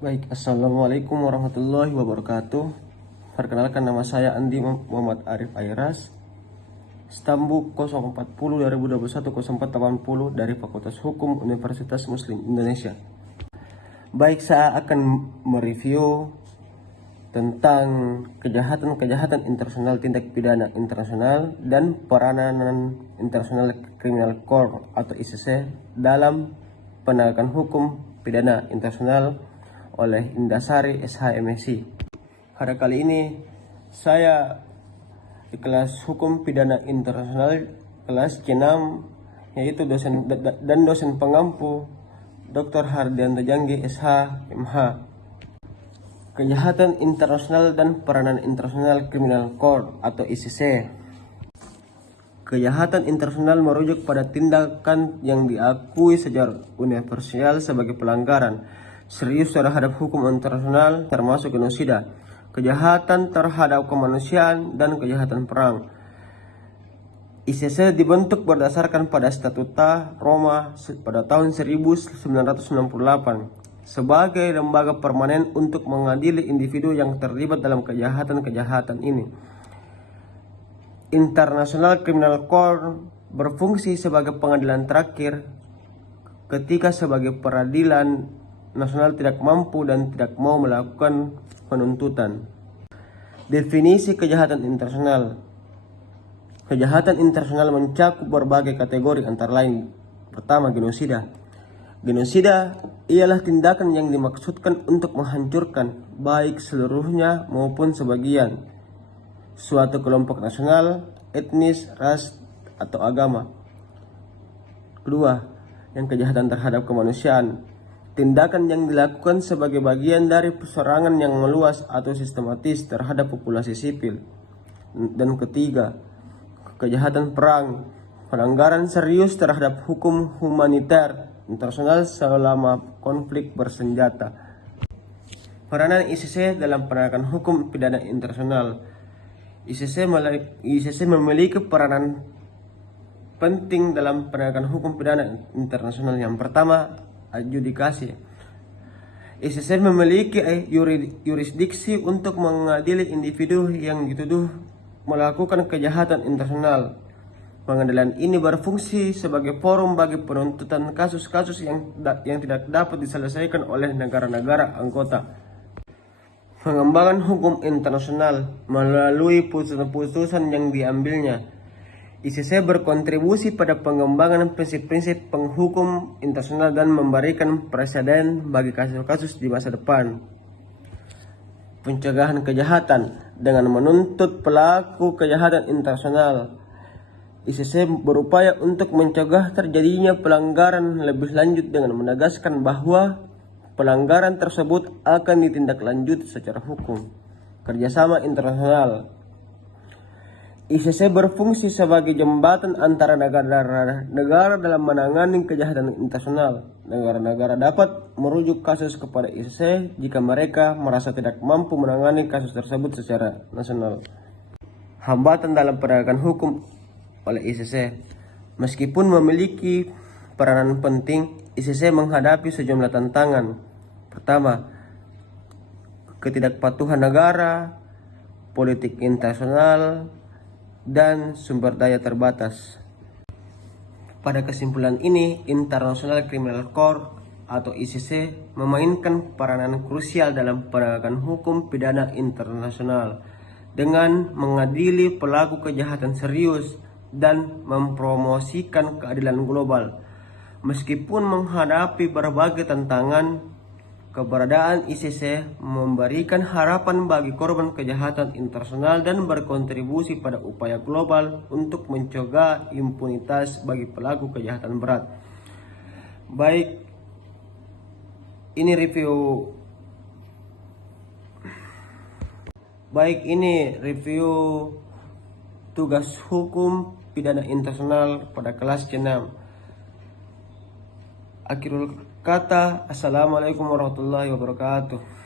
Baik, Assalamualaikum warahmatullahi wabarakatuh. Perkenalkan, nama saya Andi Muhammad Arif Airas, Stambuk 040 2021 0480 dari Fakultas Hukum Universitas Muslim Indonesia. Baik, saya akan mereview tentang kejahatan-kejahatan internasional, tindak pidana internasional, dan peranan International Criminal Court atau ICC dalam penegakan hukum pidana internasional oleh Indasari SHMSI. Pada kali ini saya di kelas Hukum Pidana Internasional kelas C6, yaitu dosen dan dosen pengampu Dr. Hardianto Jangge SH MH. Kejahatan internasional dan peranan International Criminal Court atau ICC. Kejahatan internasional merujuk pada tindakan yang diakui secara universal sebagai pelanggaran serius terhadap hukum internasional, termasuk genosida, kejahatan terhadap kemanusiaan, dan kejahatan perang. ICC dibentuk berdasarkan pada Statuta Roma pada tahun 1998 sebagai lembaga permanen untuk mengadili individu yang terlibat dalam kejahatan-kejahatan ini. International Criminal Court berfungsi sebagai pengadilan terakhir ketika sebagai peradilan nasional tidak mampu dan tidak mau melakukan penuntutan. Definisi kejahatan internasional. Kejahatan internasional mencakup berbagai kategori, antara lain: pertama, genosida. Genosida ialah tindakan yang dimaksudkan untuk menghancurkan, baik seluruhnya maupun sebagian, suatu kelompok nasional, etnis, ras, atau agama. Kedua, yang kejahatan terhadap kemanusiaan. Tindakan yang dilakukan sebagai bagian dari serangan yang meluas atau sistematis terhadap populasi sipil. Dan ketiga, kejahatan perang, pelanggaran serius terhadap hukum humaniter internasional selama konflik bersenjata. Peranan ICC dalam penegakan hukum pidana internasional. ICC memiliki peranan penting dalam penegakan hukum pidana internasional. Yang pertama, adjudikasi. ICC memiliki yurisdiksi untuk mengadili individu yang dituduh melakukan kejahatan internasional. Pengadilan ini berfungsi sebagai forum bagi penuntutan kasus-kasus yang tidak dapat diselesaikan oleh negara-negara anggota. Pengembangan hukum internasional melalui putusan-putusan yang diambilnya. ICC berkontribusi pada pengembangan prinsip-prinsip penghukum internasional dan memberikan preseden bagi kasus-kasus di masa depan. Pencegahan kejahatan dengan menuntut pelaku kejahatan internasional. ICC berupaya untuk mencegah terjadinya pelanggaran lebih lanjut dengan menegaskan bahwa pelanggaran tersebut akan ditindaklanjuti secara hukum. Kerjasama internasional. ICC berfungsi sebagai jembatan antara negara dalam menangani kejahatan internasional. Negara-negara dapat merujuk kasus kepada ICC jika mereka merasa tidak mampu menangani kasus tersebut secara nasional. Hambatan dalam penegakan hukum oleh ICC. Meskipun memiliki peranan penting, ICC menghadapi sejumlah tantangan. Pertama, ketidakpatuhan negara, politik internasional, dan sumber daya terbatas. Pada kesimpulan ini, International Criminal Court atau ICC memainkan peranan krusial dalam penegakan hukum pidana internasional dengan mengadili pelaku kejahatan serius dan mempromosikan keadilan global. Meskipun menghadapi berbagai tantangan, keberadaan ICC memberikan harapan bagi korban kejahatan internasional dan berkontribusi pada upaya global untuk mencegah impunitas bagi pelaku kejahatan berat. Baik, ini review tugas hukum pidana internasional pada kelas C6. Akhirul kata, assalamualaikum warahmatullahi wabarakatuh.